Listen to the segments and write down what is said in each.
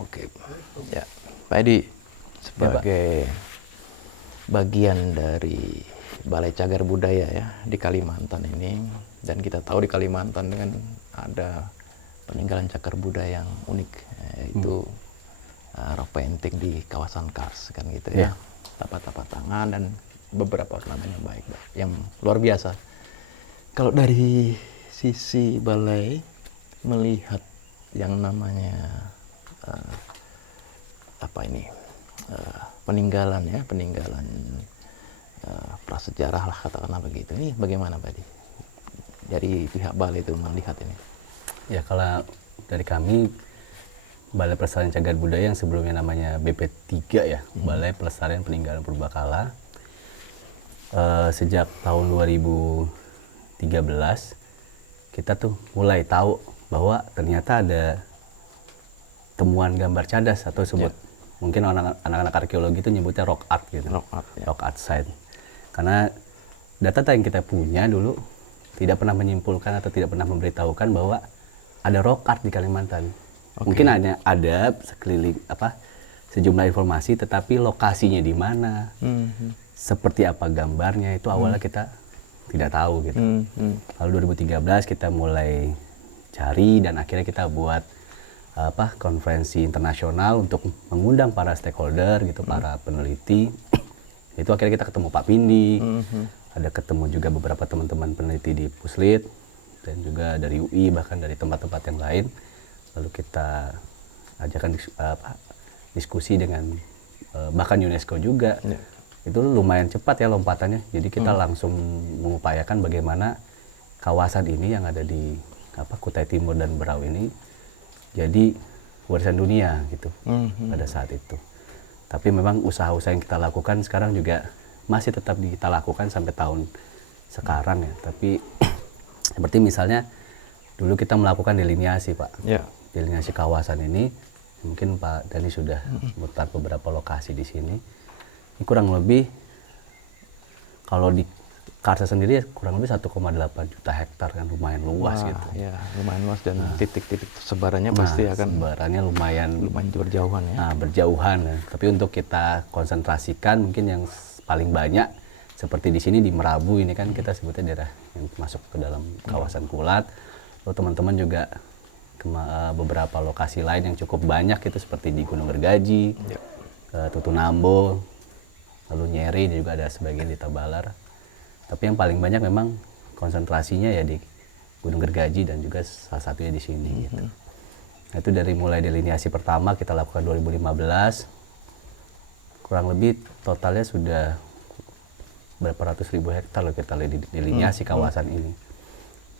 Oke, ya Pak Edi sebagai bagian dari Balai Cagar Budaya ya di Kalimantan ini, dan kita tahu di Kalimantan dengan ada peninggalan cagar budaya yang unik, yaitu rock painting di kawasan Kars kan gitu ya, tapak-tapak tangan dan beberapa ornamen yang baik, yang luar biasa. Kalau dari sisi balai melihat yang namanya peninggalan prasejarah lah katakanlah begitu, ini bagaimana Pak Edi dari pihak balai itu melihat ini? Ya, kalau dari kami Balai Pelestarian Cagar Budaya yang sebelumnya namanya BP3 ya, Balai Pelestarian Peninggalan Purbakala, sejak tahun 2013 kita tuh mulai tahu bahwa ternyata ada temuan gambar cadas atau sebut mungkin anak-anak arkeologi itu nyebutnya rock art gitu, rock art site. Karena data yang kita punya dulu tidak pernah menyimpulkan atau tidak pernah memberitahukan bahwa ada rock art di Kalimantan. Mungkin hanya ada sejumlah informasi, tetapi lokasinya di mana, seperti apa gambarnya itu awalnya kita tidak tahu gitu. Lalu 2013 kita mulai cari dan akhirnya kita buat konferensi internasional untuk mengundang para stakeholder gitu, para peneliti. Itu akhirnya kita ketemu Pak Pindi, ada ketemu juga beberapa teman-teman peneliti di Puslit dan juga dari UI, bahkan dari tempat-tempat yang lain. Lalu kita ajakan diskusi dengan bahkan UNESCO juga. Itu lumayan cepat ya lompatannya. Jadi kita langsung mengupayakan bagaimana kawasan ini yang ada di Kutai Timur dan Berau ini jadi warisan dunia gitu pada saat itu. Tapi memang usaha-usaha yang kita lakukan sekarang juga masih tetap kita lakukan sampai tahun sekarang ya. Tapi seperti misalnya dulu kita melakukan delineasi Pak. Delineasi kawasan ini, mungkin Pak Dhani sudah mutar beberapa lokasi di sini. Ini kurang lebih kalau di Karsa sendiri kurang lebih 1,8 juta hektar, kan lumayan luas gitu. Ya, lumayan luas dan titik-titik sebarannya pasti akan sebarannya lumayan berjauhan ya. Berjauhan ya. Tapi untuk kita konsentrasikan mungkin yang paling banyak seperti di sini di Merabu ini kan kita sebutnya daerah yang masuk ke dalam kawasan Kulat. Lalu teman-teman juga ke beberapa lokasi lain yang cukup banyak itu seperti di Gunung Gergaji, Tutunambo, lalu Nyeri, dan juga ada sebagian di Tabalar. Tapi yang paling banyak memang konsentrasinya ya di Gunung Gergaji dan juga salah satunya di sini gitu. Nah, itu dari mulai delineasi pertama kita lakukan 2015, kurang lebih totalnya sudah berapa ratus ribu hektar loh kita delineasi kawasan ini.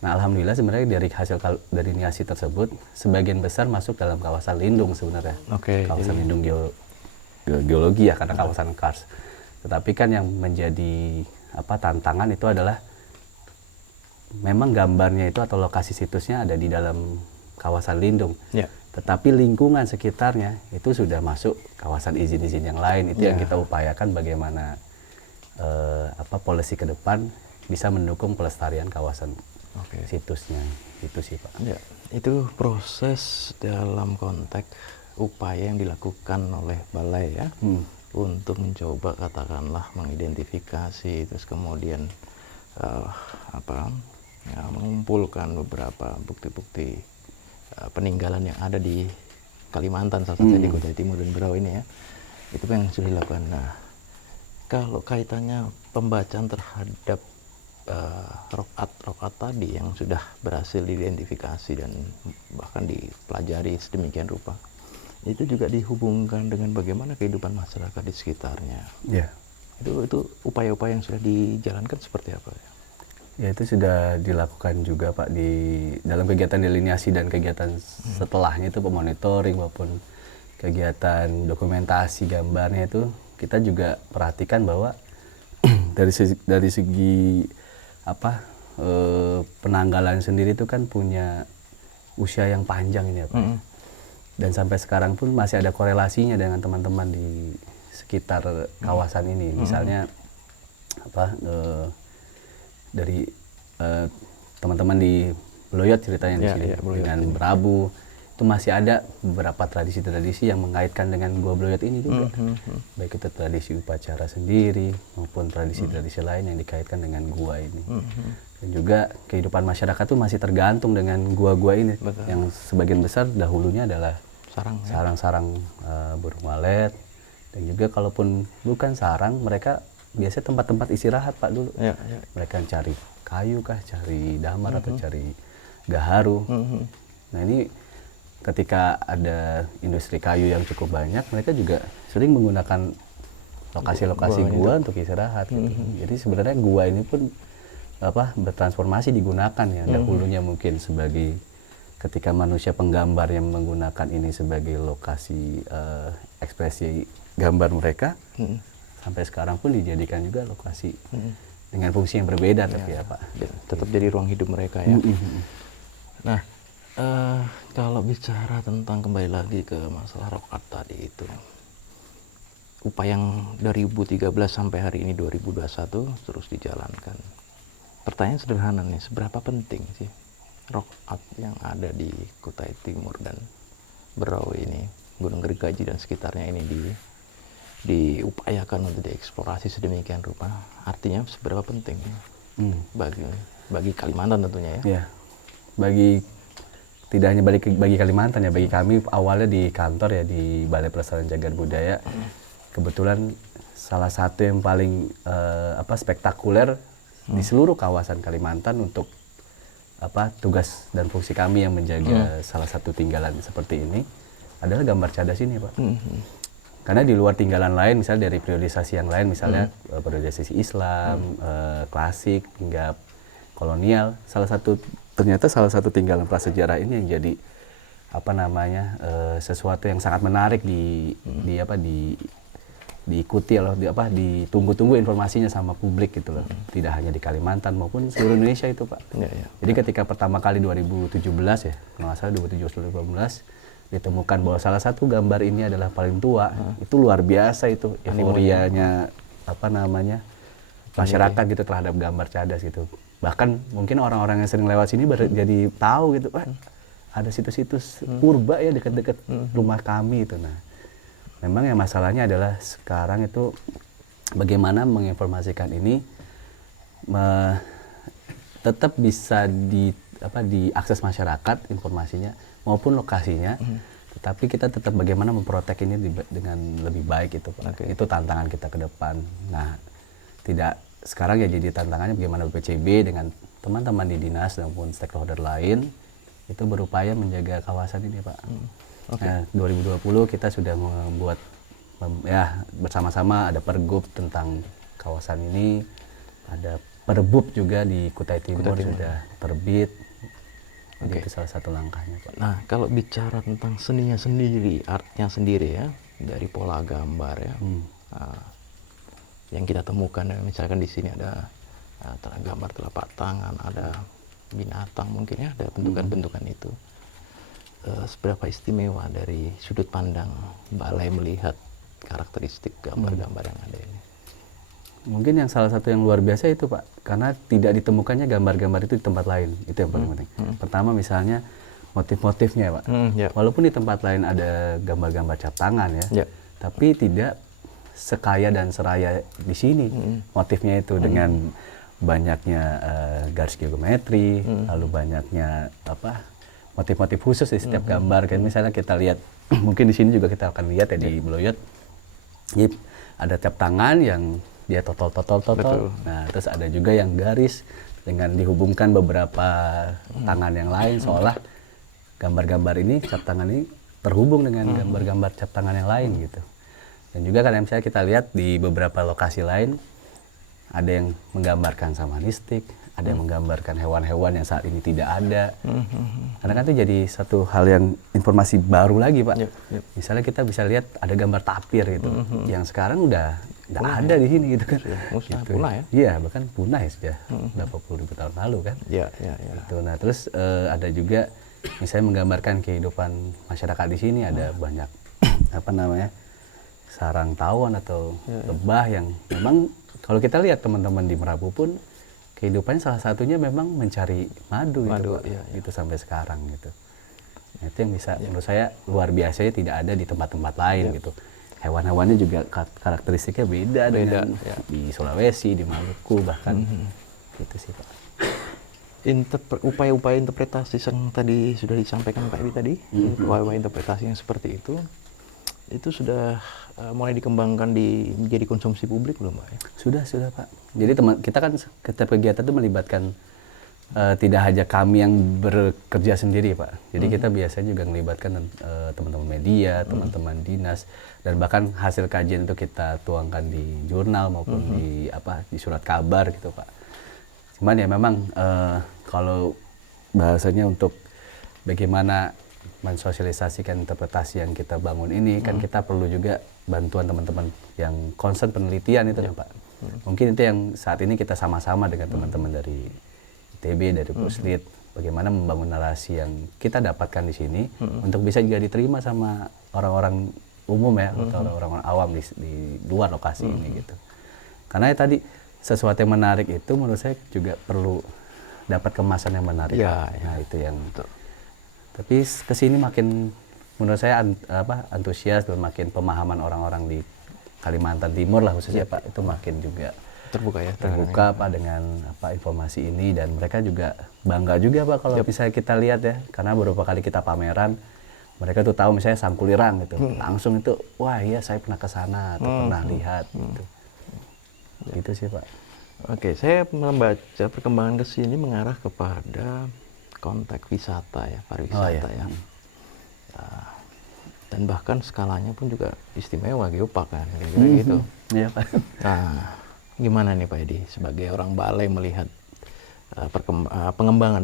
Nah, alhamdulillah sebenarnya dari hasil delineasi tersebut sebagian besar masuk dalam kawasan lindung sebenarnya. Kawasan lindung geologi ya, karena kawasan Kars. Tetapi kan yang menjadi tantangan itu adalah memang gambarnya itu atau lokasi situsnya ada di dalam kawasan lindung, tetapi lingkungan sekitarnya itu sudah masuk kawasan izin-izin yang lain. Itu yang kita upayakan bagaimana polisi ke depan bisa mendukung pelestarian kawasan situsnya. Itu sih Pak. Itu proses dalam konteks upaya yang dilakukan oleh balai ya, untuk mencoba katakanlah mengidentifikasi, terus kemudian mengumpulkan beberapa bukti-bukti peninggalan yang ada di Kalimantan, salah satunya di Kutai Timur dan Berau ini ya. Itu yang sudah dilakukan. Nah, kalau kaitannya pembacaan terhadap rock art tadi yang sudah berhasil diidentifikasi dan bahkan dipelajari sedemikian rupa, itu juga dihubungkan dengan bagaimana kehidupan masyarakat di sekitarnya. Itu upaya-upaya yang sudah dijalankan seperti apa ya? Ya, itu sudah dilakukan juga Pak di dalam kegiatan delineasi dan kegiatan setelahnya itu pemonitoring maupun kegiatan dokumentasi gambarnya itu kita juga perhatikan bahwa dari segi penanggalan sendiri itu kan punya usia yang panjang ini ya Pak. Dan sampai sekarang pun masih ada korelasinya dengan teman-teman di sekitar kawasan ini. Misalnya dari teman-teman di Beloyot ceritanya di sini dengan Merabu, itu masih ada beberapa tradisi-tradisi yang mengaitkan dengan Gua Bloyot ini juga. Baik itu tradisi upacara sendiri maupun tradisi-tradisi lain yang dikaitkan dengan gua ini. Dan juga kehidupan masyarakat tuh masih tergantung dengan gua-gua ini. Betul. Yang sebagian besar dahulunya adalah Sarang, ya? sarang-sarang burung walet. Dan juga kalaupun bukan sarang, mereka biasanya tempat-tempat istirahat Pak dulu. Ya, ya. Mereka cari kayu kah, cari damar atau cari gaharu. Nah ini ketika ada industri kayu yang cukup banyak, mereka juga sering menggunakan lokasi-lokasi gua untuk istirahat. Gitu. Jadi sebenarnya gua ini pun bertransformasi digunakan ya. Dahulunya mungkin sebagai ketika manusia penggambar yang menggunakan ini sebagai lokasi ekspresi gambar mereka, sampai sekarang pun dijadikan juga lokasi dengan fungsi yang berbeda tapi ya Pak. Tetap jadi ruang hidup mereka ya. Nah, kalau bicara tentang kembali lagi ke masalah rock art tadi itu, upaya yang dari 2013 sampai hari ini 2021 terus dijalankan. Pertanyaan sederhana nih, seberapa penting sih rock art yang ada di Kutai Timur dan Berau ini, Gunung Gergaji dan sekitarnya ini diupayakan untuk dieksplorasi sedemikian rupa? Artinya seberapa penting bagi Kalimantan tentunya ya? Ya, tidak hanya bagi Kalimantan ya, bagi kami awalnya di kantor ya di Balai Pelestarian Cagar Budaya, kebetulan salah satu yang paling spektakuler di seluruh kawasan Kalimantan untuk tugas dan fungsi kami yang menjaga salah satu tinggalan seperti ini adalah gambar cadas ini Pak. Karena di luar tinggalan lain, misalnya dari periodisasi yang lain, misalnya periodisasi Islam, klasik hingga kolonial, ternyata salah satu tinggalan prasejarah ini yang jadi sesuatu yang sangat menarik diikuti loh, ditunggu-tunggu informasinya sama publik gitu loh. Tidak hanya di Kalimantan maupun seluruh Indonesia itu Pak. Jadi ketika pertama kali 2017 ya, kalau nggak salah 2017-2018 ditemukan bahwa salah satu gambar ini adalah paling tua, itu luar biasa itu euforianya masyarakat gitu terhadap gambar cadas gitu. Bahkan mungkin orang-orang yang sering lewat sini jadi tahu gitu, ada situs-situs purba ya dekat-dekat rumah kami itu. Nah, memang yang masalahnya adalah sekarang itu bagaimana menginformasikan ini tetap bisa diakses masyarakat informasinya maupun lokasinya, tetapi kita tetap bagaimana memprotek ini dengan lebih baik itu Pak. Itu tantangan kita ke depan. Nah, sekarang ya jadi tantangannya bagaimana BPCB dengan teman-teman di dinas maupun stakeholder lain itu berupaya menjaga kawasan ini Pak. Nah, 2020 kita sudah membuat bersama-sama ada pergub tentang kawasan ini, ada perbub juga di Kutai Timur sudah terbit. Jadi itu salah satu langkahnya Pak. Nah, kalau bicara tentang seninya sendiri, artnya sendiri ya, dari pola gambar ya, yang kita temukan, misalkan di sini ada gambar telapak tangan, ada binatang mungkin ya, ada bentukan-bentukan itu. Seberapa istimewa dari sudut pandang Balai melihat karakteristik gambar-gambar yang ada ini? Mungkin yang salah satu yang luar biasa itu Pak, karena tidak ditemukannya gambar-gambar itu di tempat lain, itu yang paling penting. Pertama misalnya motif-motifnya Pak, walaupun di tempat lain ada gambar-gambar cap tangan ya, tapi tidak sekaya dan seraya di sini motifnya itu dengan banyaknya garis geometri, lalu banyaknya motif-motif khusus di setiap gambar. Kayak misalnya kita lihat, mungkin di sini juga kita akan lihat ya di Bloyot, ada cap tangan yang dia totol. Nah, terus ada juga yang garis dengan dihubungkan beberapa tangan yang lain, seolah gambar-gambar ini, cap tangan ini terhubung dengan gambar-gambar cap tangan yang lain gitu. Dan juga kan misalnya kita lihat di beberapa lokasi lain, ada yang menggambarkan samanistik, ada yang menggambarkan hewan-hewan yang saat ini tidak ada. Karena kan itu jadi satu hal yang informasi baru lagi Pak. Misalnya kita bisa lihat ada gambar tapir gitu, yang sekarang udah nggak ada di sini gitu kan. Musnah, punah ya? Iya, bahkan punah ya sudah berapa puluh ribu tahun lalu kan. Gitu. Nah terus ada juga misalnya menggambarkan kehidupan masyarakat di sini, ada banyak sarang tawon atau lebah yang memang kalau kita lihat teman-teman di Merabu pun kehidupannya salah satunya memang mencari madu gitu, Pak. Gitu sampai sekarang gitu. Nah, itu yang bisa menurut saya luar biasanya tidak ada di tempat-tempat lain gitu. Hewan-hewannya juga karakteristiknya beda dengan di Sulawesi, di Maluku bahkan. Gitu sih Pak. Upaya-upaya interpretasi yang tadi sudah disampaikan Pak Edi tadi, upaya-upaya interpretasi yang seperti itu sudah mulai dikembangkan menjadi konsumsi publik belum Pak? Sudah Pak. Jadi kita kan setiap kegiatan itu melibatkan tidak hanya kami yang bekerja sendiri Pak. Jadi kita biasanya juga melibatkan teman-teman media, teman-teman dinas, dan bahkan hasil kajian itu kita tuangkan di jurnal maupun di surat kabar gitu Pak. Cuman ya memang kalau bahasanya untuk bagaimana mensosialisasikan interpretasi yang kita bangun ini kan kita perlu juga bantuan teman-teman yang concern penelitian itu ya Pak. Mungkin itu yang saat ini kita sama-sama dengan teman-teman dari ITB, dari Puslit, bagaimana membangun narasi yang kita dapatkan di sini untuk bisa juga diterima sama orang-orang umum ya atau orang-orang awam di luar lokasi ini gitu. Karena ya tadi sesuatu yang menarik itu menurut saya juga perlu dapat kemasan yang menarik. Nah itu yang. Tapi kesini makin menurut saya antusias dan makin pemahaman orang-orang di Kalimantan Timur lah khususnya Pak itu makin juga terbuka Pak dengan informasi ini, dan mereka juga bangga juga Pak kalau bisa kita lihat ya, karena beberapa kali kita pameran mereka tuh tahu misalnya Sangkulirang gitu langsung itu wah iya saya pernah ke sana atau pernah lihat gitu. Gitu sih Pak. Oke, saya membaca perkembangan kesini mengarah kepada konteks wisata ya, pariwisata ya. Dan bahkan skalanya pun juga istimewa, geopark kan, kira-kira gitu. Iya Pak. Nah, gimana nih Pak Edi sebagai orang Balai melihat pengembangan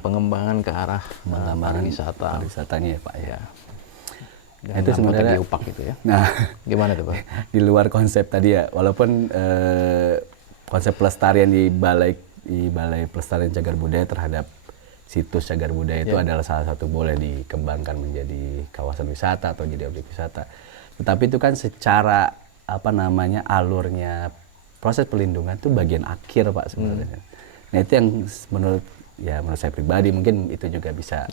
pengembangan ke arah pariwisata. Pariwisatanya ya Pak ya. Nah, itu sebenarnya geopark itu ya. Nah, gimana tuh Pak? Di luar konsep tadi ya, walaupun konsep pelestarian di Balai Pelestarian Cagar Budaya terhadap situs cagar budaya itu adalah salah satu boleh dikembangkan menjadi kawasan wisata atau jadi objek wisata. Tetapi itu kan secara alurnya proses pelindungan itu bagian akhir Pak sebenarnya. Nah itu yang menurut saya pribadi mungkin itu juga bisa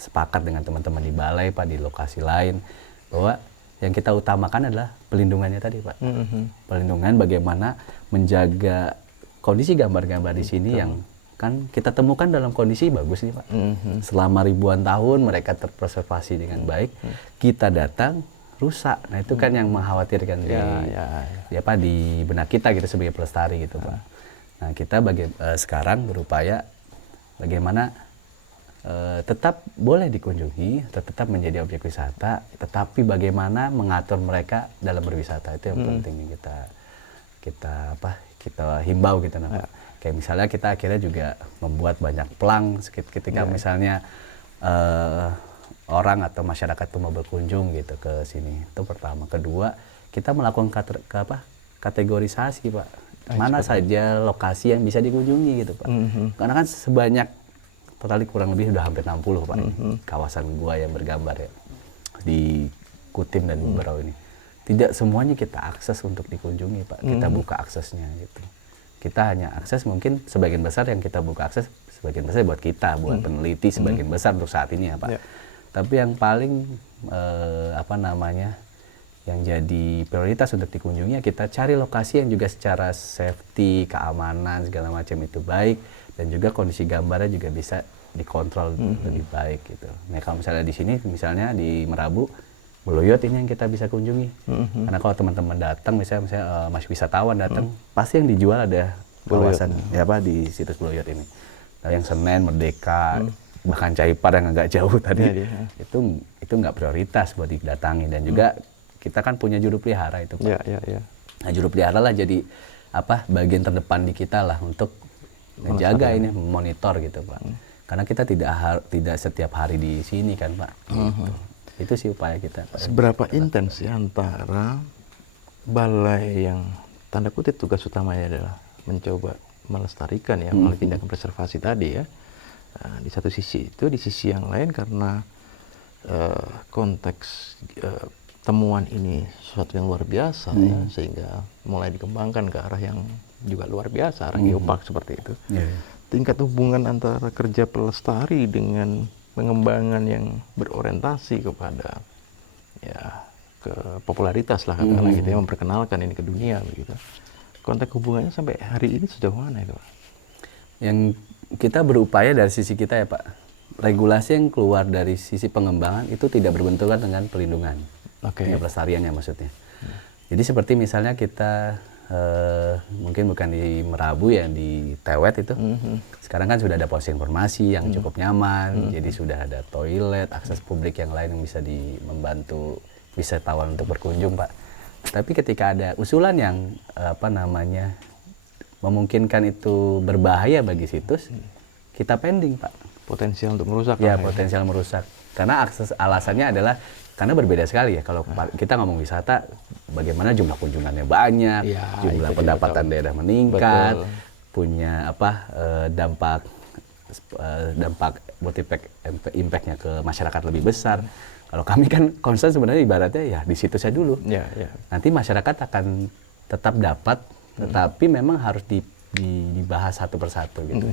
sepakat dengan teman-teman di balai Pak, di lokasi lain, bahwa yang kita utamakan adalah pelindungannya tadi Pak. Pelindungan bagaimana menjaga kondisi gambar-gambar di sini yang kan kita temukan dalam kondisi bagus nih Pak. Selama ribuan tahun mereka terpreservasi dengan baik. Kita datang rusak. Nah itu kan yang mengkhawatirkan di benak kita gitu sebagai pelestari gitu Pak. Nah kita sekarang berupaya bagaimana tetap boleh dikunjungi, tetap menjadi objek wisata, tetapi bagaimana mengatur mereka dalam berwisata itu yang penting kita himbau gitu nah. Kayak misalnya kita akhirnya juga membuat banyak plang ketika misalnya orang atau masyarakat itu mau berkunjung gitu ke sini. Itu pertama. Kedua, kita melakukan kategorisasi Pak. Mana saja lokasi yang bisa dikunjungi gitu Pak. Karena kan sebanyak total kurang lebih sudah hampir 60 Pak kawasan gua yang bergambar ya di Kutim dan Berau ini. Tidak semuanya kita akses untuk dikunjungi Pak. Kita buka aksesnya gitu. Kita hanya akses mungkin sebagian besar yang kita buka akses, sebagian besar buat kita, buat peneliti sebagian besar untuk saat ini ya Pak. Tapi yang paling yang jadi prioritas untuk dikunjungi kita cari lokasi yang juga secara safety, keamanan segala macam itu baik, dan juga kondisi gambarnya juga bisa dikontrol lebih baik gitu. Nah kalau misalnya di sini, misalnya di Merabu, Beloyot ini yang kita bisa kunjungi. Karena kalau teman-teman datang, misalnya masih wisatawan datang, pasti yang dijual ada kawasan di situs Beloyot ini. Nah, yang Senen, Merdeka, bahkan Caipar yang agak jauh tadi, itu nggak prioritas buat didatangi. Dan juga kita kan punya juru pelihara itu Pak. Nah juru pelihara lah jadi bagian terdepan di kita lah untuk menjaga ini, memonitor gitu Pak. Karena kita tidak setiap hari di sini kan Pak. Gitu. Itu sih upaya kita. Seberapa intens ya antara balai yang tanda kutip tugas utamanya adalah mencoba melestarikan ya, melalui tindakan preservasi tadi ya. Di satu sisi itu, di sisi yang lain karena konteks temuan ini sesuatu yang luar biasa ya, sehingga mulai dikembangkan ke arah yang juga luar biasa, arah geopark seperti itu. Tingkat hubungan antara kerja pelestari dengan pengembangan yang berorientasi kepada ya ke popularitas lah katakanlah gitu ya, memperkenalkan ini ke dunia begitu. Konteks hubungannya sampai hari ini sejauh mana itu Pak? Yang kita berupaya dari sisi kita ya Pak, regulasi yang keluar dari sisi pengembangan itu tidak berbenturan dengan pelindungan, dengan pelestariannya maksudnya. Jadi seperti misalnya kita mungkin bukan di Merabu ya, di Tewet itu, sekarang kan sudah ada pos informasi yang cukup nyaman, jadi sudah ada toilet, akses publik yang lain yang bisa membantu wisatawan untuk berkunjung Pak. Tapi ketika ada usulan yang memungkinkan itu berbahaya bagi situs, kita pending Pak. Potensial untuk merusak. Ya, potensial merusak. Karena alasannya adalah karena berbeda sekali ya. Kalau kita ngomong wisata, bagaimana jumlah kunjungannya banyak, jumlah pendapatan daerah meningkat, punya dampak impact-nya ke masyarakat lebih besar. Kalau kami kan concern sebenarnya ibaratnya ya di situsnya dulu. Nanti masyarakat akan tetap dapat, tetapi memang harus dibahas satu persatu gitu.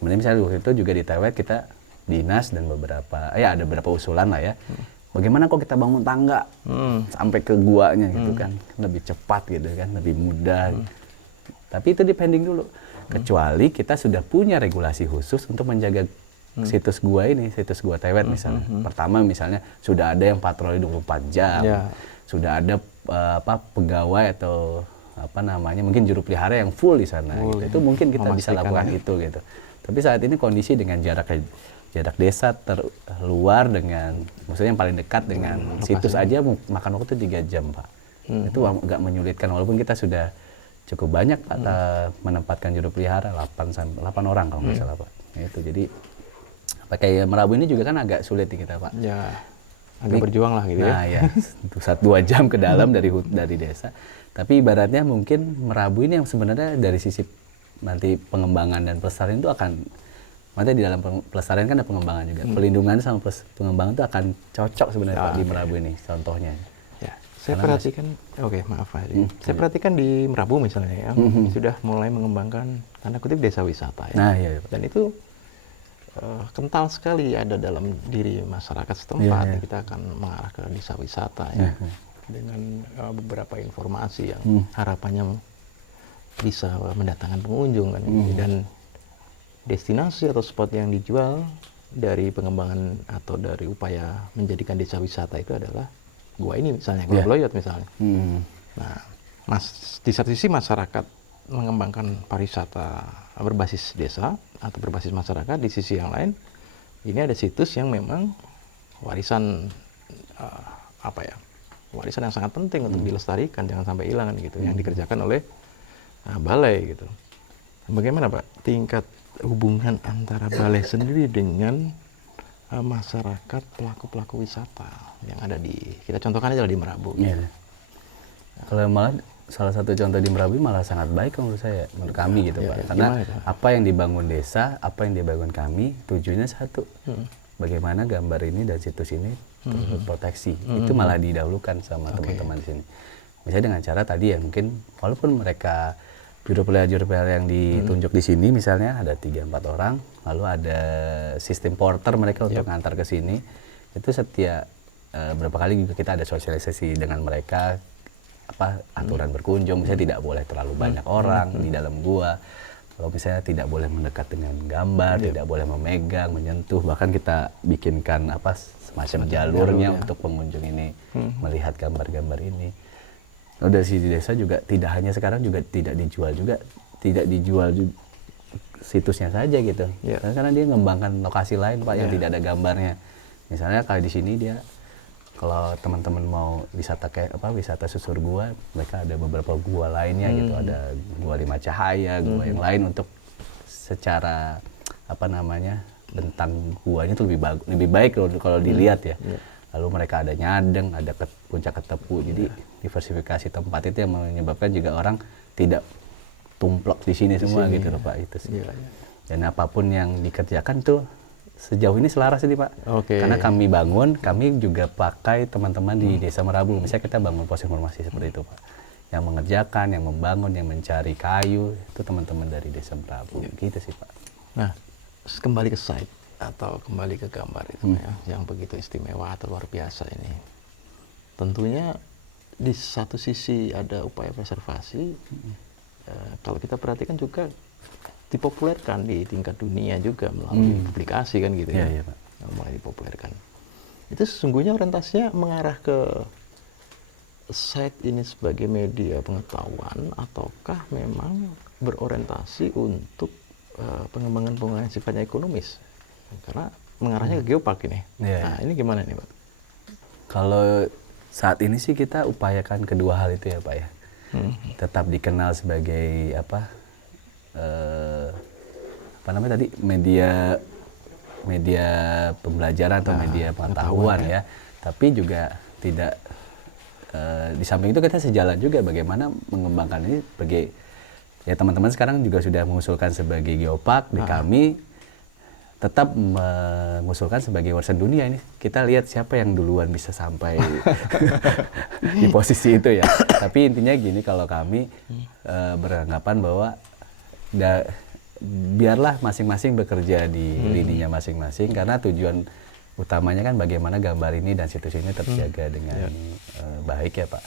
Kemudian misalnya waktu itu juga di Tewet kita dinas dan ada beberapa usulan lah ya. Bagaimana kok kita bangun tangga sampai ke guanya gitu kan, lebih cepat gitu kan, lebih mudah. Tapi itu dipending dulu. Kecuali kita sudah punya regulasi khusus untuk menjaga situs gua ini, situs gua Tewet misalnya. Pertama misalnya sudah ada yang patroli 24 jam. Sudah ada pegawai atau mungkin juru pelihara yang full di sana. Gitu. Itu mungkin kita bisa lakukan itu gitu. Tapi saat ini kondisi dengan jarak desa terluar dengan maksudnya yang paling dekat dengan situs aja makan waktu 3 jam Pak. Itu agak menyulitkan walaupun kita sudah cukup banyak Pak menempatkan juru pelihara 8 orang kalau nggak salah Pak. Itu jadi kayak Merabu ini juga kan agak sulit di kita Pak. Ya, agak berjuang lah gitu ya. Nah ya, 1-2 jam ke dalam dari desa. Tapi ibaratnya mungkin Merabu ini yang sebenarnya dari sisi nanti pengembangan dan pelestarian itu akan, maksudnya di dalam pelestarian kan ada pengembangan juga. Pelindungan sama pengembangan itu akan cocok sebenarnya Pak di Merabu ini contohnya. Ya, saya perhatikan, maaf Pak. Saya perhatikan di Merabu misalnya ya, sudah mulai mengembangkan tanda kutip desa wisata ya. Nah, iya. Dan itu kental sekali ada dalam diri masyarakat setempat. Kita akan mengarah ke desa wisata ya, dengan beberapa informasi yang harapannya bisa mendatangkan pengunjung kan. Dan destinasi atau spot yang dijual dari pengembangan atau dari upaya menjadikan desa wisata itu adalah gua ini misalnya, Gua Bloyot misalnya. Nah, di satu sisi masyarakat mengembangkan pariwisata berbasis desa atau berbasis masyarakat, di sisi yang lain ini ada situs yang memang warisan warisan yang sangat penting untuk dilestarikan, jangan sampai hilang kan gitu, yang dikerjakan oleh balai gitu. Bagaimana Pak tingkat hubungan antara balai sendiri dengan masyarakat pelaku wisata yang ada kita contohkan aja di Merabu. Kalau malah salah satu contoh di Merabu malah sangat baik menurut saya, menurut kami gitu Pak. Karena apa yang dibangun desa, apa yang dibangun kami, tujuannya satu. Bagaimana gambar ini dan situs ini terproteksi. Itu malah didahulukan sama teman-teman di sini. Misalnya dengan cara tadi ya mungkin walaupun mereka juru pelihara yang ditunjuk di sini misalnya ada 3-4 orang, lalu ada sistem porter mereka untuk ngantar ke sini. Itu setiap berapa kali juga kita ada sosialisasi dengan mereka, aturan berkunjung, misalnya tidak boleh terlalu banyak orang di dalam gua. Kalau misalnya tidak boleh mendekat dengan gambar, tidak boleh memegang, menyentuh, bahkan kita bikinkan semacam jalurnya untuk pengunjung ini melihat gambar-gambar ini. Dari sisi desa juga tidak hanya sekarang juga tidak dijual situsnya saja gitu. Karena dia mengembangkan lokasi lain Pak yang tidak ada gambarnya. Misalnya kalau di sini dia kalau teman-teman mau wisata susur gua, mereka ada beberapa gua lainnya gitu, ada gua 5 cahaya, gua yang lain untuk secara bentang guanya itu lebih baik kalau dilihat ya. Lalu mereka ada nyadeng, ada puncak ketepu, jadi diversifikasi tempat itu yang menyebabkan juga orang tidak tumplok di sini semua gitu loh Pak, itu sih. Dan apapun yang dikerjakan tuh sejauh ini selaras ini Pak. Karena kami bangun, kami juga pakai teman-teman di Desa Merabu. Misalnya kita bangun pos informasi seperti itu Pak. Yang mengerjakan, yang membangun, yang mencari kayu, itu teman-teman dari Desa Merabu. Gitu sih Pak. Nah, kembali ke site. atau kembali ke gambar itu ya, yang begitu istimewa atau luar biasa ini. Tentunya di satu sisi ada upaya preservasi, kalau kita perhatikan juga dipopulerkan di tingkat dunia juga melalui publikasi kan gitu ya. Iya, Pak. Mulai dipopulerkan. Itu sesungguhnya orientasinya mengarah ke site ini sebagai media pengetahuan ataukah memang berorientasi untuk pengembangan sifatnya ekonomis? Karena mengarahnya ke geopark ini. Iya. Nah, ini gimana nih, Pak? Kalau saat ini sih kita upayakan kedua hal itu ya, Pak ya. Tetap dikenal sebagai apa namanya tadi, media pembelajaran atau media pengetahuan ya. Tapi juga tidak di samping itu kita sejalan juga bagaimana mengembangkan ini sebagai ya, teman-teman sekarang juga sudah mengusulkan sebagai geopark, di kami tetap mengusulkan sebagai warisan dunia ini. Kita lihat siapa yang duluan bisa sampai di posisi itu ya. Tapi intinya gini, kalau kami beranggapan bahwa biarlah masing-masing bekerja di lininya masing-masing, karena tujuan utamanya kan bagaimana gambar ini dan situs ini terjaga dengan baik ya Pak.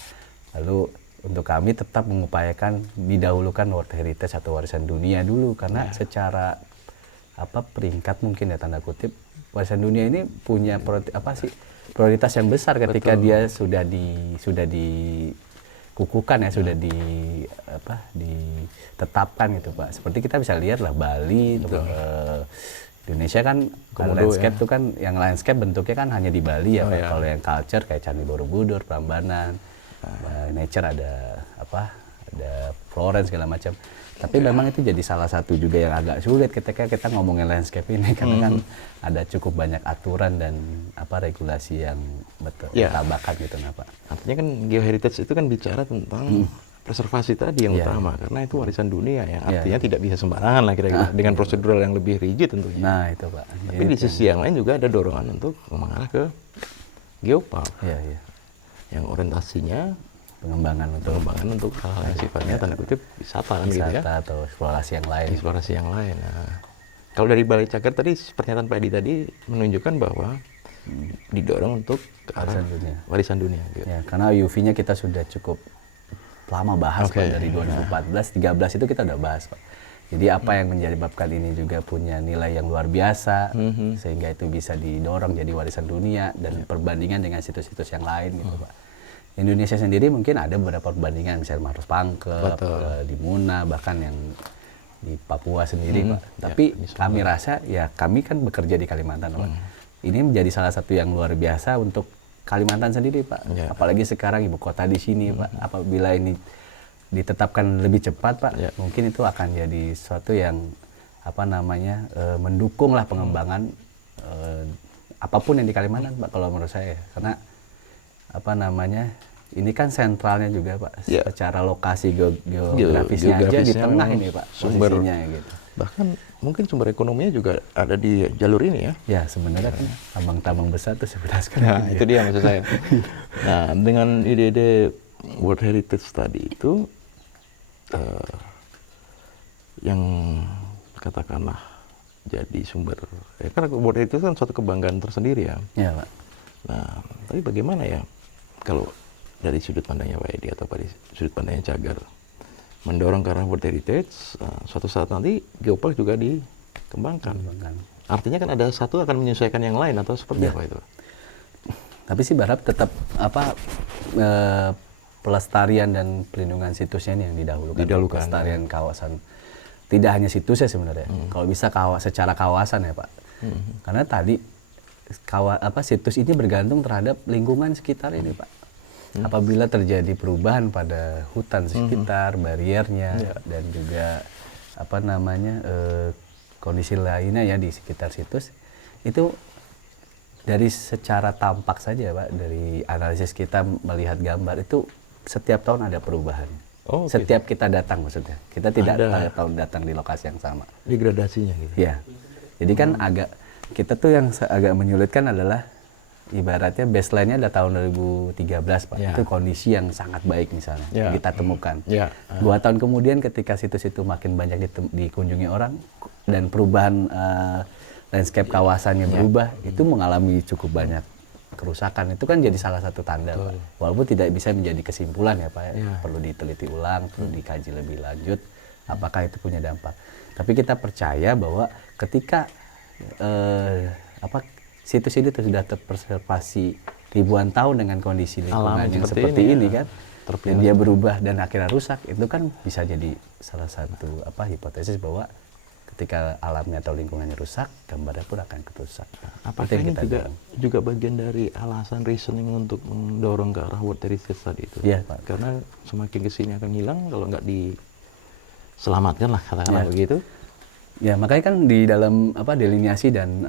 Lalu untuk kami tetap mengupayakan didahulukan World Heritage atau warisan dunia dulu, karena secara peringkat mungkin ya, tanda kutip, warisan dunia ini punya prioritas yang besar ketika dia sudah dikukuhkan ya, sudah ditetapkan gitu Pak. Seperti kita bisa lihat lah Bali, Indonesia kan landscape itu kan, yang landscape bentuknya kan hanya di Bali ya Pak. Kalau yang culture kayak Candi Borobudur, Prambanan, nature ada Florence segala macam. Tapi memang itu jadi salah satu juga yang agak sulit ketika kita ngomongin landscape ini, karena kan ada cukup banyak aturan dan regulasi yang bertabakan gitu Pak. Artinya kan geoheritage itu kan bicara tentang preservasi tadi yang utama, karena itu warisan dunia ya. Artinya tidak bisa sembarangan lah kira-kira, dengan prosedural yang lebih rigid tentunya. Nah itu Pak. Tapi di sisi yang lain juga ada dorongan untuk mengarah ke geopark, yang orientasinya pengembangan untuk hal-hal yang sifatnya tanda kutip wisata kan gitu ya, atau eksplorasi yang lain. Nah, kalau dari Balai Cagar tadi, pernyataan Pak Edi tadi menunjukkan bahwa didorong untuk ke arah warisan dunia gitu. Ya, karena UV-nya kita sudah cukup lama bahas Pak, dari 2014, 13 itu kita udah bahas Pak. Jadi apa yang menyebabkan ini juga punya nilai yang luar biasa, sehingga itu bisa didorong jadi warisan dunia dan perbandingan dengan situs-situs yang lain gitu Pak. Indonesia sendiri mungkin ada beberapa perbandingan, misalnya Maros Pangkep, di Muna, bahkan yang di Papua sendiri Pak. Tapi kami rasa ya, kami kan bekerja di Kalimantan Pak. Ini menjadi salah satu yang luar biasa untuk Kalimantan sendiri Pak. Apalagi sekarang ibu kota di sini Pak. Apabila ini ditetapkan lebih cepat Pak, mungkin itu akan jadi sesuatu yang mendukung lah pengembangan apapun yang di Kalimantan Pak, kalau menurut saya. Karena ini kan sentralnya juga Pak, secara lokasi geografisnya aja di tengah ini Pak, posisinya gitu. Bahkan mungkin sumber ekonominya juga ada di jalur ini ya. Ya sebenarnya kan tambang-tambang besar tuh sebenarnya. Nah itu dia maksud saya. Nah dengan ide-ide World Heritage tadi itu, yang katakanlah jadi sumber, karena World Heritage kan suatu kebanggaan tersendiri ya. Iya Pak. Nah tapi bagaimana ya kalau dari sudut pandangnya Pak Edi atau dari sudut pandangnya Cagar, mendorong ke arah World Heritage, suatu saat nanti geopark juga dikembangkan. Artinya kan ada satu akan menyesuaikan yang lain atau seperti apa itu? Tapi sih berharap tetap pelestarian dan pelindungan situsnya ini yang didahulukan. Pelestarian kawasan, tidak hanya situsnya sebenarnya. Kalau bisa secara kawasan ya Pak. Karena tadi situs ini bergantung terhadap lingkungan sekitar ini Pak. Apabila terjadi perubahan pada hutan sekitar, bariernya, dan juga kondisi lainnya ya di sekitar situs, itu dari secara tampak saja Pak, dari analisis kita melihat gambar itu setiap tahun ada perubahan. Setiap kita datang maksudnya, kita tidak tahun datang di lokasi yang sama. Degradasinya gitu. Ya, jadi kan kita tuh yang agak menyulitkan adalah ibaratnya baseline-nya ada tahun 2013 Pak, itu kondisi yang sangat baik misalnya, kita temukan. 2 tahun kemudian ketika situs itu makin banyak dikunjungi orang dan perubahan landscape kawasannya berubah, itu mengalami cukup banyak kerusakan. Itu kan jadi salah satu tanda, Pak. Walaupun tidak bisa menjadi kesimpulan ya, Pak. Perlu diteliti ulang, perlu dikaji lebih lanjut, apakah itu punya dampak. Tapi kita percaya bahwa ketika situs ini sudah terpreservasi ribuan tahun dengan kondisi lingkungan yang seperti ini kan, dan dia berubah dan akhirnya rusak, itu kan bisa jadi salah satu hipotesis bahwa ketika alamnya atau lingkungannya rusak, gambarnya pun akan rusak. Apakah ini juga bagian dari alasan reasoning untuk mendorong ke arah water heritage tadi itu? Iya, Pak. Karena semakin kesini akan hilang kalau nggak diselamatkan lah, katakanlah begitu. Ya, makanya kan di dalam delineasi dan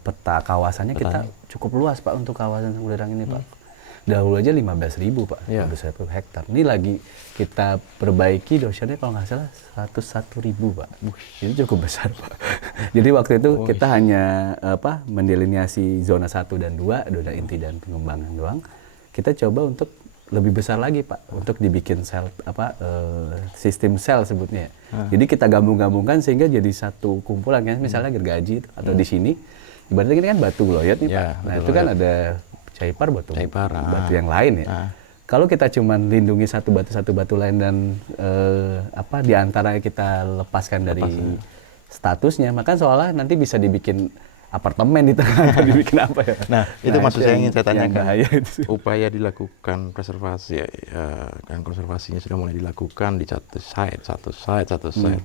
peta kawasannya kita cukup luas, Pak, untuk kawasan Samudera ini, Pak. Dahulu aja 15.000, Pak, 100.000 hektar. Ini lagi kita perbaiki dosennya kalau nggak salah 101.000, Pak. Itu cukup besar, Pak. Jadi waktu itu kita hanya mendelineasi zona 1 dan 2, zona inti dan pengembangan doang. Kita coba untuk lebih besar lagi, Pak, untuk dibikin sel sistem sel sebutnya. Jadi kita gabung-gabungkan sehingga jadi satu kumpulan kan, misalnya gergaji atau di sini ibaratnya ini kan batu gloyot nih, Pak. Nah, itu kan ada caipar batu yang lain ya. Kalau kita cuma lindungi satu batu lain dan di antara kita lepaskan dari statusnya, maka seolah nanti bisa dibikin apartemen di tengah atau dibikin apa ya. Nah, itu maksud saya ingin saya tanyakan. Upaya dilakukan preservasi kan konservasinya sudah mulai dilakukan di satu site.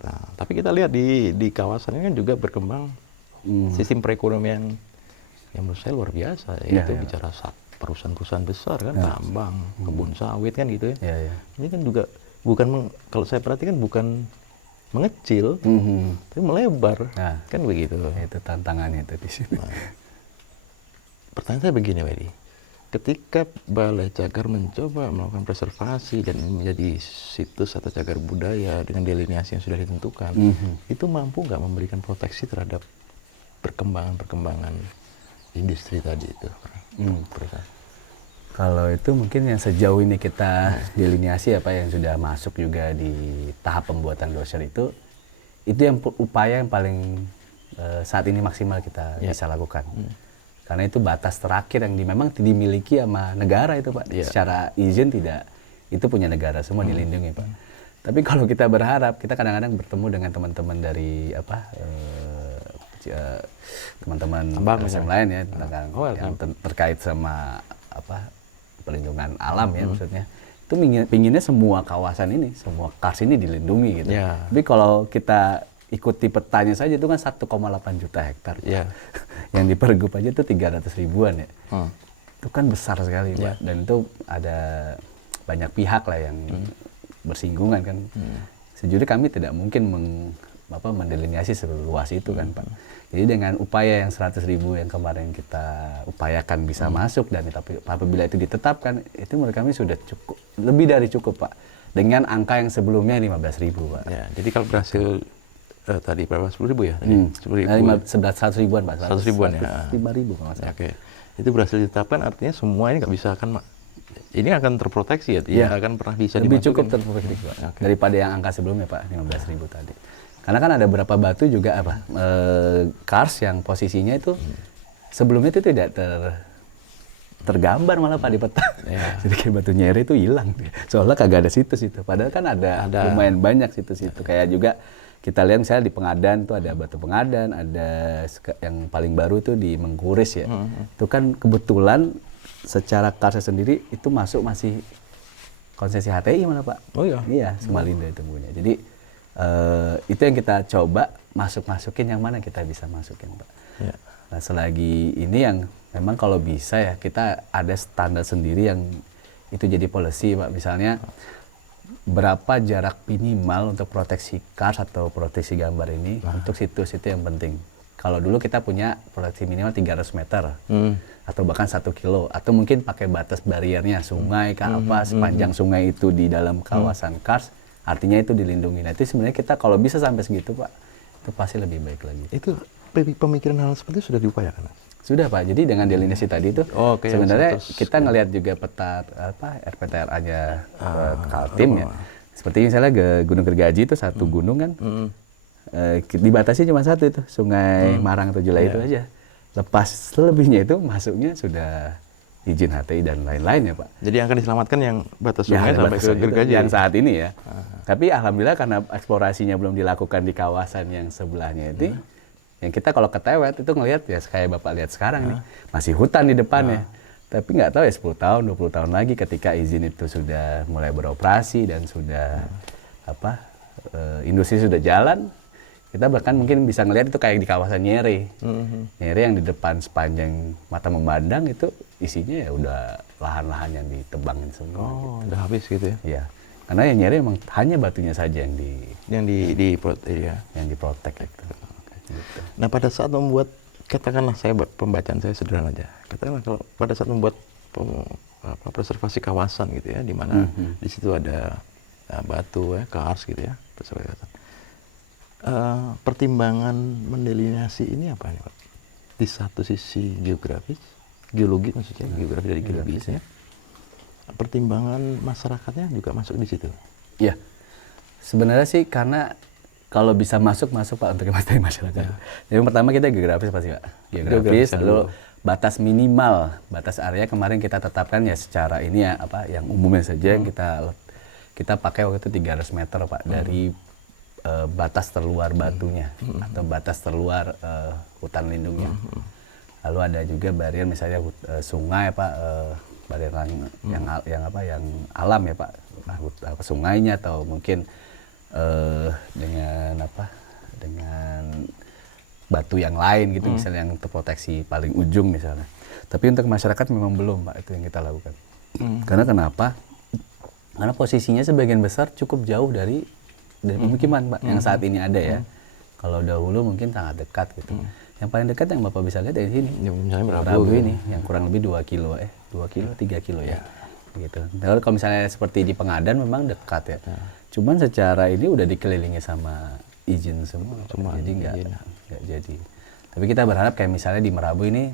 Nah, tapi kita lihat di kawasan ini kan juga berkembang sistem perekonomian yang menurut saya luar biasa, yaitu bicara perusahaan-perusahaan besar kan, tambang, kebun sawit kan gitu ya. Ini kan juga bukan, kalau saya perhatikan bukan mengecil, tapi melebar, kan begitu. Itu tantangannya itu di sini. Nah, pertanyaan saya begini, Pak Edi. Ketika Balai Cagar mencoba melakukan preservasi dan menjadi situs atau cagar budaya dengan delineasi yang sudah ditentukan, itu mampu nggak memberikan proteksi terhadap perkembangan industri tadi itu? Kalau itu mungkin yang sejauh ini kita delineasi yang sudah masuk juga di tahap pembuatan doser itu yang upaya yang paling saat ini maksimal kita bisa lakukan. Karena itu batas terakhir yang memang dimiliki sama negara itu, Pak. Secara izin tidak, itu punya negara semua dilindungi, Pak. Tapi kalau kita berharap, kita kadang-kadang bertemu dengan teman-teman dari teman-teman yang lain ya, tentang yang terkait sama perlindungan alam ya, maksudnya itu pinginnya semua kawasan ini, semua kars ini dilindungi gitu. Tapi kalau kita ikuti petanya saja itu kan 1,8 juta hektar, yang dipergub aja itu 300 ribuan ya. Itu kan besar sekali, Pak. Dan itu ada banyak pihak lah yang bersinggungan kan. Sejujurnya kami tidak mungkin mendelineasi seluas itu kan, Pak. Jadi dengan upaya yang 100 ribu yang kemarin kita upayakan bisa masuk, dan apabila itu ditetapkan, itu menurut kami sudah cukup, lebih dari cukup, Pak. Dengan angka yang sebelumnya 15 ribu, Pak. Ya, jadi kalau berhasil tadi berapa? 10 ribu ya? 10 ribu. 100 ribuan, Pak. 100 ribuan ya? 5 ribu kalau nggak salah. Oke. Itu berhasil ditetapkan, artinya semua ini nggak bisa ini akan terproteksi ya? Tidak akan pernah bisa lebih dimasukin. cukup terproteksi, Pak. Daripada yang angka sebelumnya, Pak, 15 ribu tadi. Karena kan ada beberapa batu juga kars yang posisinya itu sebelumnya itu tidak tergambar malah, Pak, di peta. Jadi kayak batu nyere itu hilang. Soalnya kagak ada situs itu. Padahal kan ada lumayan banyak situs itu. Kayak juga kita lihat misalnya di Pengadan tuh ada batu Pengadan, ada yang paling baru tuh di Mengkuris ya. Itu kan kebetulan secara karsnya sendiri itu masih konsesi HTI malah, Pak. Oh iya? Iya, Samalinda itu punya. Jadi itu yang kita coba masukin yang mana kita bisa masukin, Pak. Nah, selagi ini yang memang kalau bisa ya kita ada standar sendiri yang itu jadi policy, Pak. Misalnya berapa jarak minimal untuk proteksi kars atau proteksi gambar ini untuk situs, itu yang penting. Kalau dulu kita punya proteksi minimal 300 meter atau bahkan 1 kilo, atau mungkin pakai batas bariernya sungai sepanjang sungai itu di dalam kawasan kars, artinya itu dilindungi. Nah, itu sebenarnya kita kalau bisa sampai segitu, Pak, itu pasti lebih baik lagi. Itu pemikiran hal seperti itu sudah diupayakan? Sudah, Pak. Jadi dengan delineasi tadi itu sebenarnya kita ngelihat juga peta RPTRA-nya Kaltim ya. Seperti misalnya Gunung Gergaji itu satu gunung kan. dibatasi cuma satu itu, Sungai Marang Tujula itu aja. Lepas selebihnya itu masuknya sudah izin HTI dan lain-lain ya Pak. Jadi yang akan diselamatkan yang batas sungai sampai ke gergaji yang saat ini ya. Tapi alhamdulillah karena eksplorasinya belum dilakukan di kawasan yang sebelahnya itu, yang kita kalau ke Tewet itu ngelihat ya kayak Bapak lihat sekarang nih, masih hutan di depannya. Tapi nggak tahu ya 10 tahun, 20 tahun lagi ketika izin itu sudah mulai beroperasi dan sudah industri sudah jalan, kita bahkan mungkin bisa ngelihat itu kayak di kawasan Nyere. Nyere yang di depan sepanjang mata memandang itu isinya ya udah lahan-lahan yang ditebangin semua. Oh, udah habis gitu ya? Iya. Karena yang Nyere emang hanya batunya saja yang diprotek itu. Gitu. Nah, pada saat membuat, katakanlah pembacaan saya sederhana aja. Katakanlah kalau pada saat membuat preservasi kawasan gitu ya, di mana di situ ada batu ya, kars gitu ya, preservasi kawasan. Pertimbangan mendelineasi ini apa nih Pak? Di satu sisi geografis, geologi maksudnya, geografi dari geologisnya. Pertimbangan masyarakatnya juga masuk di situ. Iya. Sebenarnya sih karena kalau bisa masuk Pak untuk masyarakat. Jadi pertama kita geografis pasti Pak. Geografis lalu batas minimal, batas area kemarin kita tetapkan ya secara ini ya yang umumnya saja yang kita pakai waktu itu 300 meter Pak dari batas terluar batunya atau batas terluar hutan lindungnya. Lalu ada juga barrier misalnya sungai Pak, barrier yang alam ya Pak, sungainya atau mungkin dengan batu yang lain gitu misalnya yang terproteksi paling ujung misalnya. Tapi untuk masyarakat memang belum Pak itu yang kita lakukan. Karena kenapa? Karena posisinya sebagian besar cukup jauh dari pemukiman Pak yang saat ini ada ya. Kalau dahulu mungkin sangat dekat gitu. Yang paling dekat yang Bapak bisa lihat dari sini. Ya, misalnya Merabu ini yang kurang lebih 2 kilo 3 kilo ya. Gitu. Kalau misalnya seperti di Pengadan memang dekat ya. Cuman secara ini udah dikelilingi sama izin semua. Jadi nggak jadi. Tapi kita berharap kayak misalnya di Merabu ini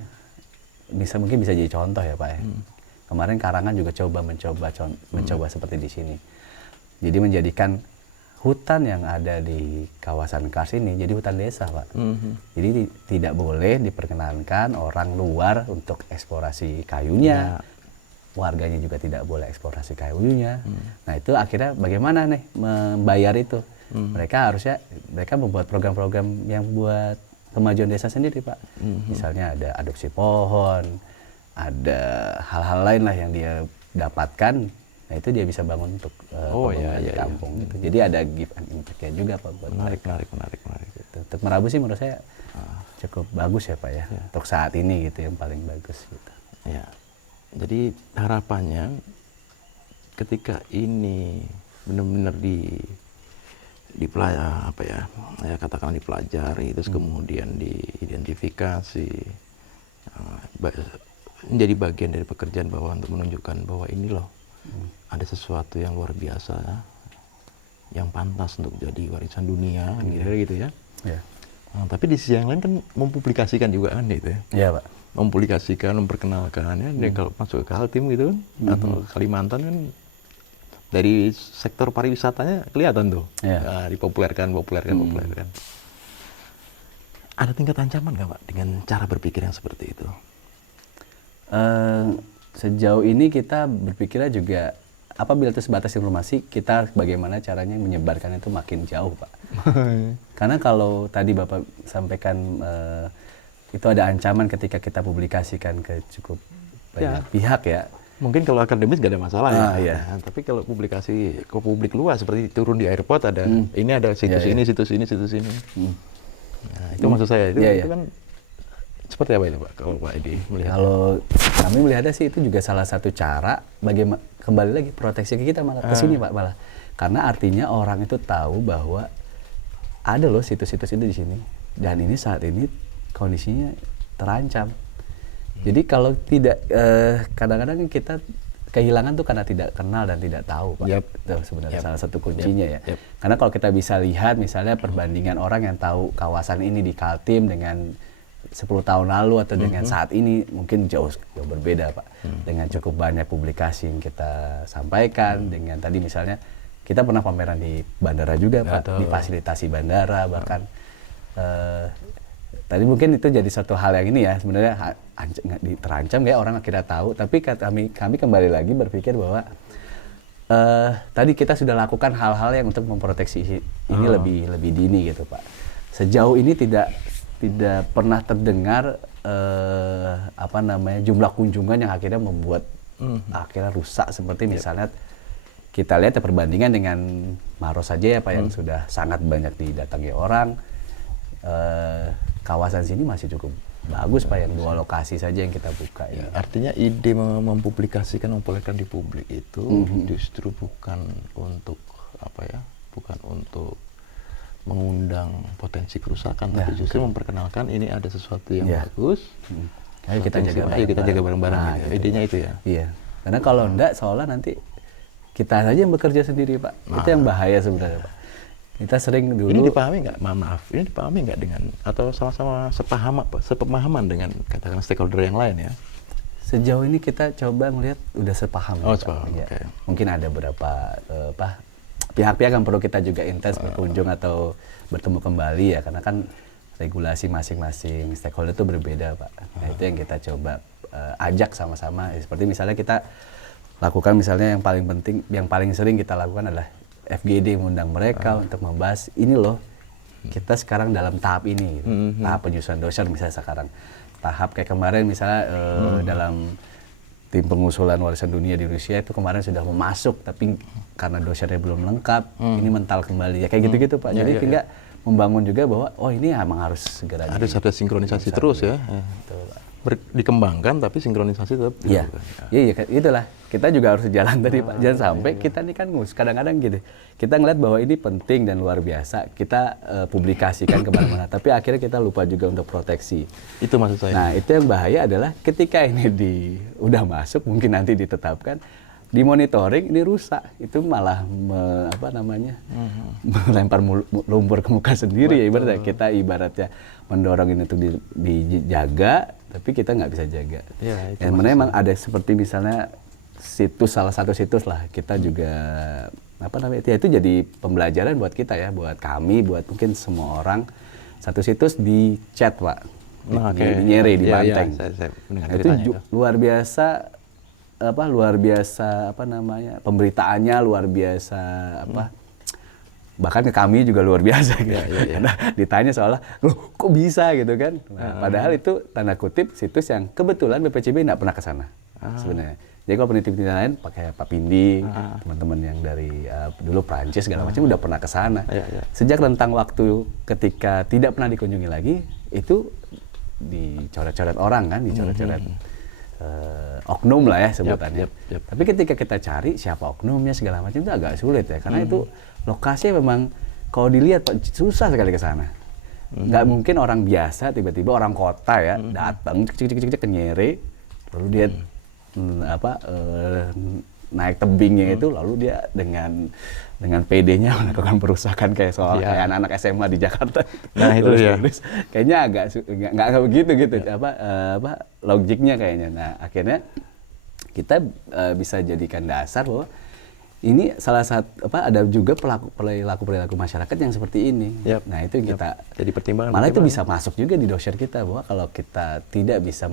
mungkin bisa jadi contoh ya Pak ya. Kemarin Karangan juga mencoba seperti di sini. Jadi menjadikan hutan yang ada di kawasan Kars ini jadi hutan desa Pak. Jadi tidak boleh diperkenankan orang luar untuk eksplorasi kayunya. Warganya juga tidak boleh eksplorasi kayunya. Nah itu akhirnya bagaimana nih membayar itu? Mereka membuat program-program yang buat kemajuan desa sendiri Pak. Misalnya ada adopsi pohon, ada hal-hal lain lah yang dia dapatkan. Nah itu dia bisa bangun untuk di kampung. Gitu. Jadi ada give and impact-nya juga Pak buat menarik. Gitu. Untuk Merabu sih menurut saya cukup bagus ya Pak ya. Untuk saat ini gitu yang paling bagus gitu. Ya. Jadi harapannya ketika ini benar-benar katakanlah dipelajari, terus kemudian diidentifikasi, menjadi bagian dari pekerjaan bahwa untuk menunjukkan bahwa ini loh ada sesuatu yang luar biasa yang pantas untuk jadi warisan dunia, gitu ya. Nah, tapi di sisi yang lain kan mempublikasikan juga kan gitu ya. Iya Pak. Mempublikasikan, memperkenalkan ya. Dan kalau masuk ke Kaltim gitu kan, atau Kalimantan kan dari sektor pariwisatanya kelihatan tuh. Nah, dipopulerkan. Ada tingkat ancaman nggak Pak dengan cara berpikir yang seperti itu? Sejauh ini kita berpikirnya juga apabila itu sebatas informasi, kita bagaimana caranya menyebarkan itu makin jauh Pak. Karena kalau tadi Bapak sampaikan itu ada ancaman ketika kita publikasikan ke cukup banyak pihak ya. Mungkin kalau akademis nggak ada masalah ya. Iya. Tapi kalau publikasi ke publik luas seperti turun di airport ada ini ada situs ini, situs ini. Nah, itu maksud saya itu kan seperti apa itu Pak kalau Pak Edi melihat? Kalau kami melihatnya sih itu juga salah satu cara bagaimana kembali lagi proteksi kita malah ke sini Pak malah. Karena artinya orang itu tahu bahwa ada loh situs-situs itu di sini dan ini saat ini kondisinya terancam. Jadi kalau tidak kadang-kadang kita kehilangan tuh karena tidak kenal dan tidak tahu Pak. Itu sebenarnya salah satu kuncinya ya. Karena kalau kita bisa lihat misalnya perbandingan orang yang tahu kawasan ini di Kaltim dengan 10 tahun lalu atau dengan saat ini mungkin jauh berbeda Pak. Dengan cukup banyak publikasi yang kita sampaikan dengan tadi misalnya kita pernah pameran di bandara juga Pak, Betul. di fasilitasi bandara bahkan tadi mungkin itu jadi satu hal yang ini ya sebenarnya terancam ya orang akhirnya tahu, tapi kami kembali lagi berpikir bahwa tadi kita sudah lakukan hal-hal yang untuk memproteksi ini lebih dini gitu Pak. Sejauh ini tidak pernah terdengar jumlah kunjungan yang akhirnya membuat akhirnya rusak seperti misalnya kita lihat perbandingan dengan Maros saja ya Pak yang sudah sangat banyak didatangi orang. Kawasan sini masih cukup bagus Pak, yang 2 lokasi saja yang kita buka ya. Artinya ide mempublikasikan di publik itu justru bukan untuk bukan untuk mengundang potensi kerusakan, tapi justru memperkenalkan ini ada sesuatu yang bagus. Ayo kita jaga bareng-bareng. Gitu. Idenya itu ya. Iya. Karena kalau enggak seolah nanti kita saja yang bekerja sendiri Pak. Itu yang bahaya sebenarnya Pak. Kita sering dulu. Ini dipahami nggak? Maaf, ini dipahami nggak dengan atau sama-sama sepemahaman dengan katakan stakeholder yang lain ya? Sejauh ini kita coba melihat udah sepaham. Sepaham. Ya. Okay. Mungkin ada beberapa pihak-pihak yang perlu kita juga intens berkunjung atau bertemu kembali ya, karena kan regulasi masing-masing stakeholder itu berbeda Pak. Nah itu yang kita coba ajak sama-sama. Seperti misalnya kita lakukan misalnya yang paling penting, yang paling sering kita lakukan adalah FGD mengundang mereka untuk membahas ini loh, kita sekarang dalam tahap ini, tahap penyusunan dossier misalnya sekarang. Tahap kayak kemarin misalnya dalam tim pengusulan warisan dunia di Rusia itu kemarin sudah mau masuk, tapi karena dosiernya belum lengkap, ini mental kembali ya kayak gitu-gitu Pak. Jadi hingga membangun juga bahwa ini emang harus segera ada sinkronisasi terus ya. Betul, Pak. Dikembangkan tapi sinkronisasi tetap dilakukan. Iya, itulah. Kita juga harus jalan tadi Pak. Jangan sampai kita nih kan kadang-kadang gitu. Kita ngeliat bahwa ini penting dan luar biasa. Kita publikasikan kemana-mana. Tapi akhirnya kita lupa juga untuk proteksi. Itu maksud saya. Nah itu yang bahaya adalah ketika ini udah masuk, mungkin nanti ditetapkan, dimonitoring ini rusak. Itu malah melempar lumpur ke muka sendiri. Ya ibaratnya kita mendorong ini untuk dijaga, tapi kita nggak bisa jaga. Ya, yang mana memang ada seperti misalnya salah satu situs lah, kita juga itu jadi pembelajaran buat kita ya, buat kami, buat mungkin semua orang. Satu situs di chat Pak, di Nyeri, di Banteng. Itu luar biasa pemberitaannya luar biasa bahkan ke kami juga luar biasa gitu. Nah, ditanya seolah loh kok bisa gitu kan. Nah, padahal itu tanda kutip situs yang kebetulan BPCB nggak pernah ke sana sebenarnya. Jadi kalau peneliti-peneliti lain pakai Pak Pindi, teman-teman yang dari dulu Prancis segala macam udah pernah ke sana. Sejak rentang waktu ketika tidak pernah dikunjungi lagi, itu dicoret-coret orang kan, dicoret-coret oknum lah ya sebutannya. Tapi ketika kita cari siapa oknumnya segala macam itu agak sulit ya, karena itu lokasinya memang kalau dilihat Pak, susah sekali ke sana. Nggak mungkin orang biasa tiba-tiba orang kota ya datang cek ke Nyeri, lalu dia naik tebingnya itu, lalu dia dengan PD-nya melakukan perusakan kayak kayak anak-anak SMA di Jakarta. Nah itu ya. Kayaknya nggak begitu gitu logiknya kayaknya. Nah akhirnya kita bisa jadikan dasar bahwa ini salah satu ada juga perilaku masyarakat yang seperti ini. Nah itu yang kita jadi pertimbangan. Malah itu bisa masuk juga di dossier kita bahwa kalau kita tidak bisa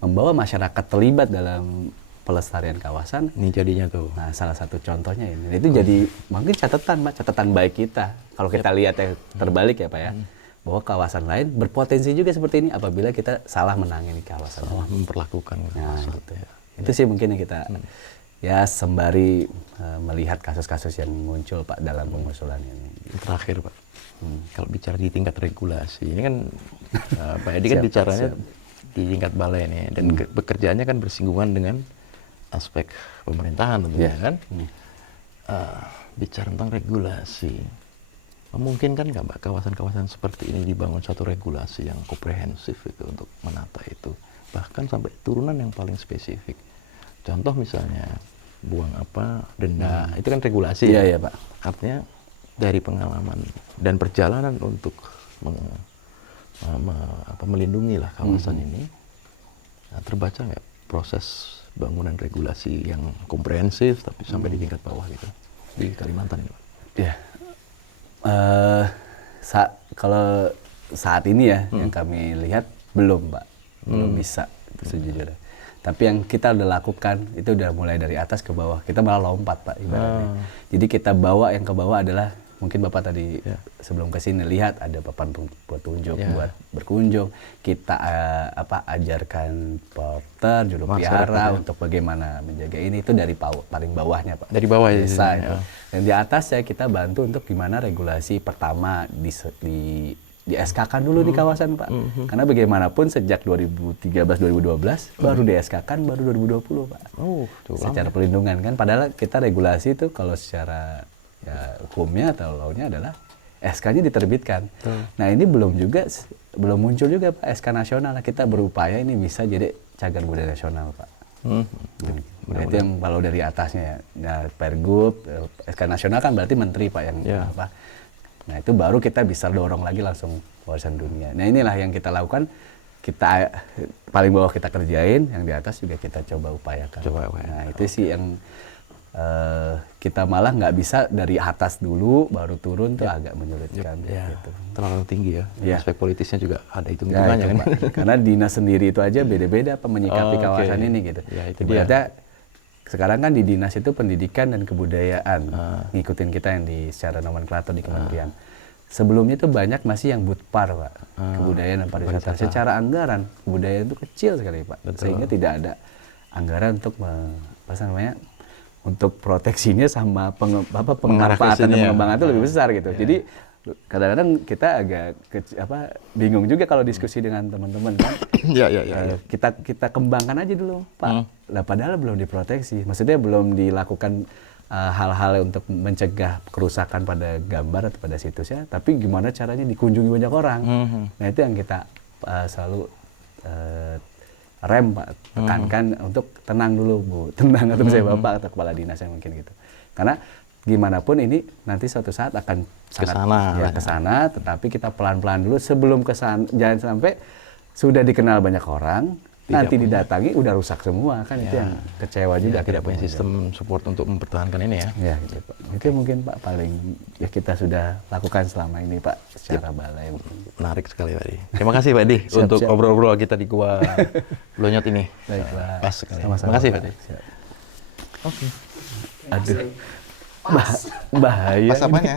membawa masyarakat terlibat dalam pelestarian kawasan, ini jadinya tuh. Nah, salah satu contohnya ini. Itu jadi mungkin catatan baik kita. Kalau kita lihat yang terbalik ya Pak ya, bahwa kawasan lain berpotensi juga seperti ini apabila kita salah menangani kawasan. Salah memperlakukan. Nah, gitu. Itu sih mungkin yang kita ya sembari melihat kasus-kasus yang muncul Pak dalam pengusulan ini. Terakhir Pak, kalau bicara di tingkat regulasi, ini kan Pak Edi kan bicaranya di tingkat balai nih, dan bekerjaannya kan bersinggungan dengan aspek pemerintahan tentunya kan. Bicara tentang regulasi, memungkinkan nggak Mbak kawasan-kawasan seperti ini dibangun satu regulasi yang komprehensif itu untuk menata itu, bahkan sampai turunan yang paling spesifik. Contoh misalnya buang denda, itu kan regulasi ya Pak. Artinya dari pengalaman dan perjalanan untuk melindungi lah kawasan ini, terbaca nggak proses bangunan regulasi yang komprehensif, tapi sampai di tingkat bawah gitu di Kalimantan ini, Pak. Ya, kalau saat ini ya yang kami lihat belum, Pak, belum bisa sejujurnya. Tapi yang kita udah lakukan itu udah mulai dari atas ke bawah. Kita malah lompat, Pak, ibaratnya. Jadi kita bawa yang ke bawah adalah mungkin Bapak tadi sebelum ke sini lihat ada papan petunjuk buat berkunjung. Kita ajarkan porter, juru biara untuk bagaimana menjaga ini, itu dari paling bawahnya, Pak. Dari bawah ya. Desa itu. Dan di atas ya kita bantu untuk gimana regulasi pertama di SK-kan dulu di kawasan, Pak. Karena bagaimanapun sejak 2013-2012 baru di SK-kan baru 2020, Pak. Secara pelindungan kan, padahal kita regulasi itu kalau secara ya, hukumnya atau law-nya adalah SK-nya diterbitkan. Nah ini belum muncul juga, Pak, SK nasional. Kita berupaya ini bisa jadi cagar budaya nasional, Pak. Nah, itu yang kalau dari atasnya ya, Pergub, SK nasional kan berarti menteri, Pak, yang apa. Nah itu baru kita bisa dorong lagi langsung warisan dunia. Nah inilah yang kita lakukan, kita paling bawah kita kerjain, yang di atas juga kita coba upayakan. Nah itu sih yang kita malah nggak bisa dari atas dulu baru turun tuh agak menyulitkan. Gitu. Terlalu tinggi ya. Aspek politisnya juga ada Ya, hitung-hitungannya kan. Karena dinas sendiri itu aja beda-beda menyikapi kawasan ini gitu. Ya, itu Ibaratnya sekarang kan di dinas itu pendidikan dan kebudayaan, ngikutin kita yang secara nomenklatur di kementerian. Sebelumnya itu banyak masih yang butpar, Pak, kebudayaan dan pariwisata. Secara anggaran kebudayaan itu kecil sekali, Pak. Sehingga tidak ada anggaran untuk untuk proteksinya sama pengampatan dan pengembangan itu lebih besar gitu. Jadi kadang-kadang kita agak bingung juga kalau diskusi dengan teman-teman kan. Kita kembangkan aja dulu, Pak. Lah padahal belum diproteksi. Maksudnya belum dilakukan hal-hal untuk mencegah kerusakan pada gambar atau pada situsnya, tapi gimana caranya dikunjungi banyak orang. Nah, itu yang kita selalu rem, Pak, tekankan untuk tenang dulu, Bu. Tenang, atau misalnya Bapak atau kepala dinas yang mungkin gitu. Karena gimana pun ini nanti suatu saat akan kesana, tetapi kita pelan-pelan dulu sebelum kesana. Jangan sampai sudah dikenal banyak orang, nanti didatangi udah rusak semua, kan itu yang kecewa juga. Tidak punya sistem support untuk mempertahankan ini ya. Ya, gitu, Pak. Itu mungkin, Pak, paling ya kita sudah lakukan selama ini, Pak, secara balai. Menarik sekali, Pak Di. Terima kasih, Pak Di, untuk obrol-obrol kita di Gua Blonyot ini. Baik, Pak. Pas sekali. Sama-sama, Terima kasih, Pak Di. Oke. Aduh. Bahaya. Pas apanya?